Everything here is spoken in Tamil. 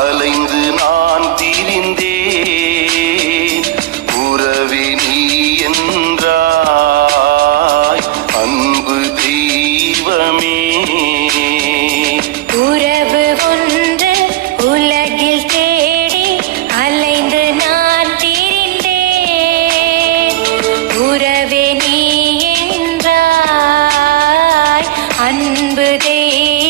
அலைந்து நான் திரிந்தேன். உறவே நீ என்றாய் அன்பு தெய்வமே. உறவு ஒன்று உலகில் தேடி அலைந்து நான் திரிந்தேன். உறவே நீ என்றாய் அன்பு தெய்வம்.